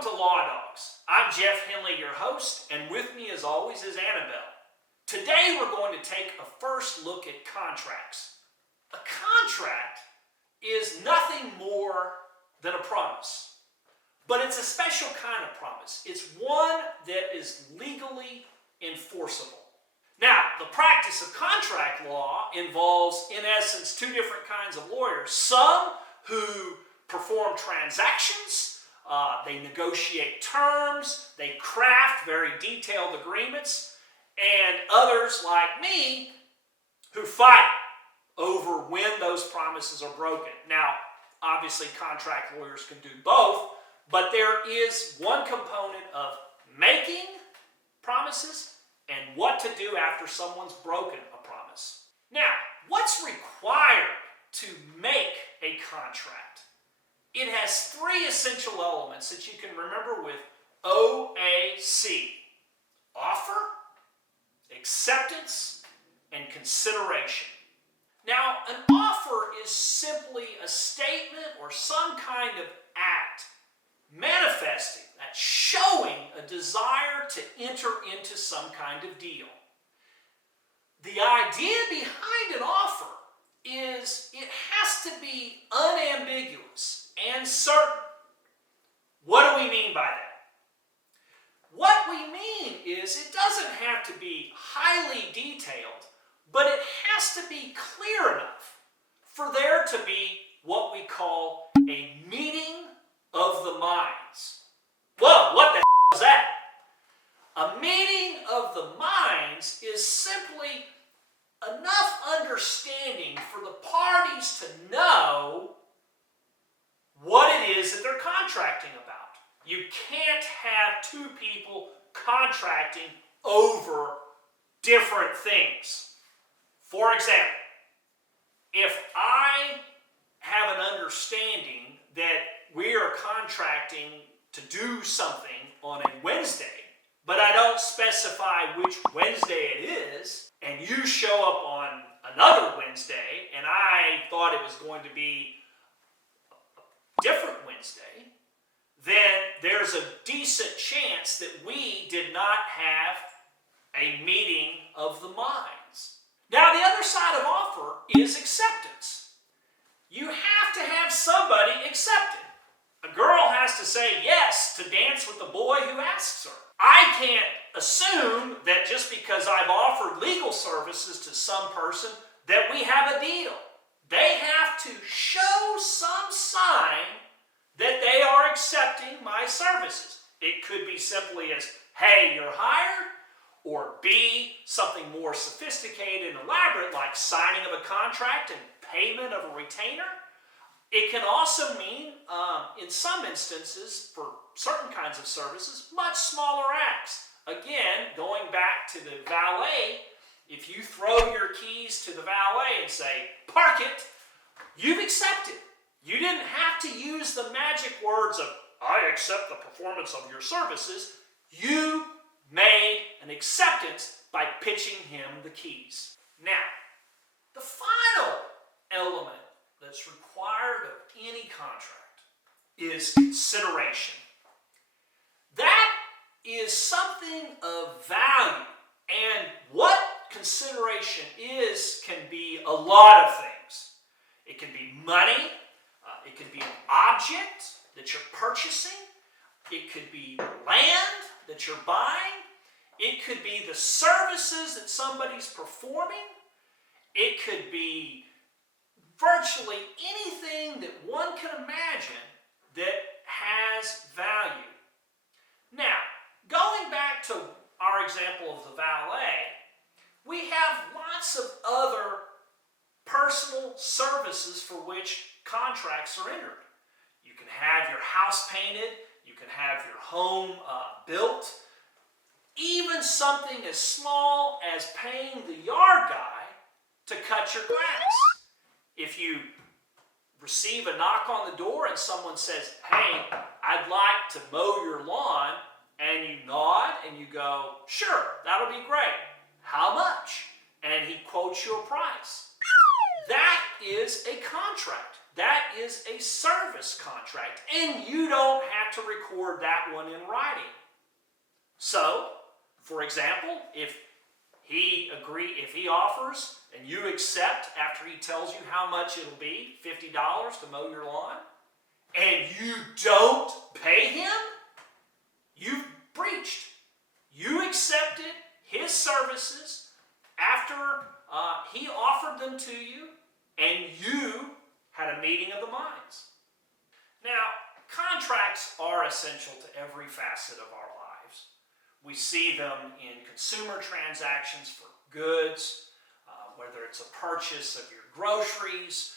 Welcome to Law Dogs. I'm Jeff Henley, your host, and with me as always is Annabelle. Today we're going to take a first look at contracts. A contract is nothing more than a promise, but it's a special kind of promise. It's one that is legally enforceable. Now, the practice of contract law involves, in essence, two different kinds of lawyers. Some who perform transactions, they negotiate terms, they craft very detailed agreements, and others like me who fight over when those promises are broken. Now, obviously contract lawyers can do both, but there is one component of making promises and what to do after someone's broken a promise. Now, what's required to make a contract? It has three essential elements that you can remember with OAC: offer, acceptance, and consideration. Now, an offer is simply a statement or some kind of act manifesting, that's showing a desire to enter into some kind of deal. The idea behind an offer is it has to be unambiguous and certain. What do we mean by that? What we mean is it doesn't have to be highly detailed, but it has to be clear enough for there to be what we call a meeting of the minds. Whoa, what the hell is that? A meeting of the minds is simply enough understanding for the parties to know what it is that they're contracting about. You can't have two people contracting over different things. For example, if I have an understanding that we are contracting to do something on a Wednesday, but I don't specify which Wednesday it is, and you show up on another Wednesday, and I thought it was going to be a different Wednesday, then there's a decent chance that we did not have a meeting of the minds. Now, the other side of offer is acceptance. You have to have somebody accept it. A girl has to say yes to dance with the boy who asks her. I can't assume that just because I've offered legal services to some person that we have a deal. They have to show some sign that they are accepting my services. It could be simply as, hey, you're hired, or B, something more sophisticated and elaborate like signing of a contract and payment of a retainer. It can also mean, in some instances, for certain kinds of services, much smaller acts. Again, going back to the valet, if you throw your keys to the valet and say, park it, you've accepted. You didn't have to use the magic words of, I accept the performance of your services. You made an acceptance by pitching him the keys. Now, the final element that's required of any contract is consideration. That is something of value, and what consideration is can be a lot of things. It can be money, it could be an object that you're purchasing, it could be land that you're buying, it could be the services that somebody's performing, it could be virtually anything that one can imagine that has value. Now, going back to our example of the valet, we have lots of other personal services for which contracts are entered. You can have your house painted, you can have your home built, even something as small as paying the yard guy to cut your grass. If you receive a knock on the door and someone says, hey, I'd like to mow your lawn, and you nod and you go, sure, that'll be great. How much? And he quotes you a price. That is a contract. that is a service contract, and you don't have to record that one in writing. So, for example, if he offers and you accept after he tells you how much it'll be, $50 to mow your lawn, and you don't pay him, you've breached. You accepted his services after he offered them to you, and you had a meeting of the minds. Now, contracts are essential to every facet of our lives. We see them in consumer transactions for goods, whether it's a purchase of your groceries,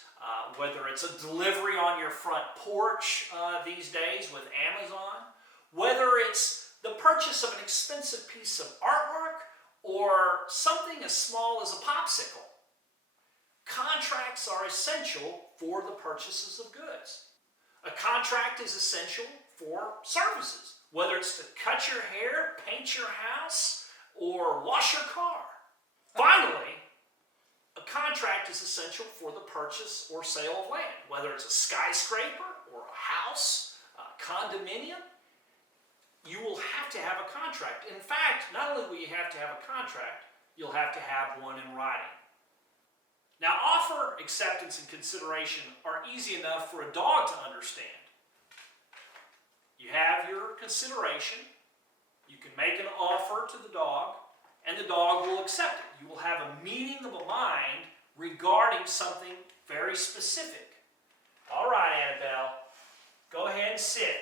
whether it's a delivery on your front porch these days with Amazon, whether it's the purchase of an expensive piece of artwork or something as small as a popsicle. Contracts are essential for the purchases of goods. A contract is essential for services, whether it's to cut your hair, paint your house, or wash your car. Finally, a contract is essential for the purchase or sale of land, whether it's a skyscraper or a house, a condominium. You will have to have a contract. In fact, not only will you have to have a contract, you'll have to have one in writing. Now, offer, acceptance, and consideration are easy enough for a dog to understand. You have your consideration. You can make an offer to the dog, and the dog will accept it. You will have a meeting of the mind regarding something very specific. All right, Annabelle, go ahead and sit.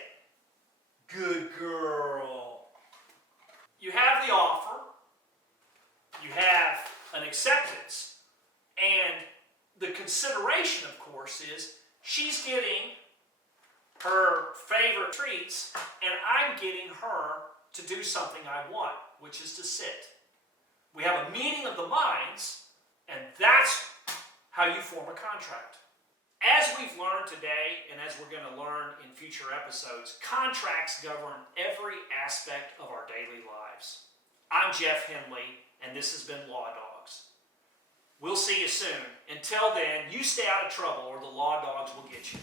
Good girl. You have the offer. You have an acceptance. And the consideration, of course, is she's getting her favorite treats, and I'm getting her to do something I want, which is to sit. We have a meeting of the minds, and that's how you form a contract. As we've learned today, and as we're going to learn in future episodes, contracts govern every aspect of our daily lives. I'm Jeff Henley, and this has been Law Dogs. We'll see you soon. Until then, you stay out of trouble or the law dogs will get you.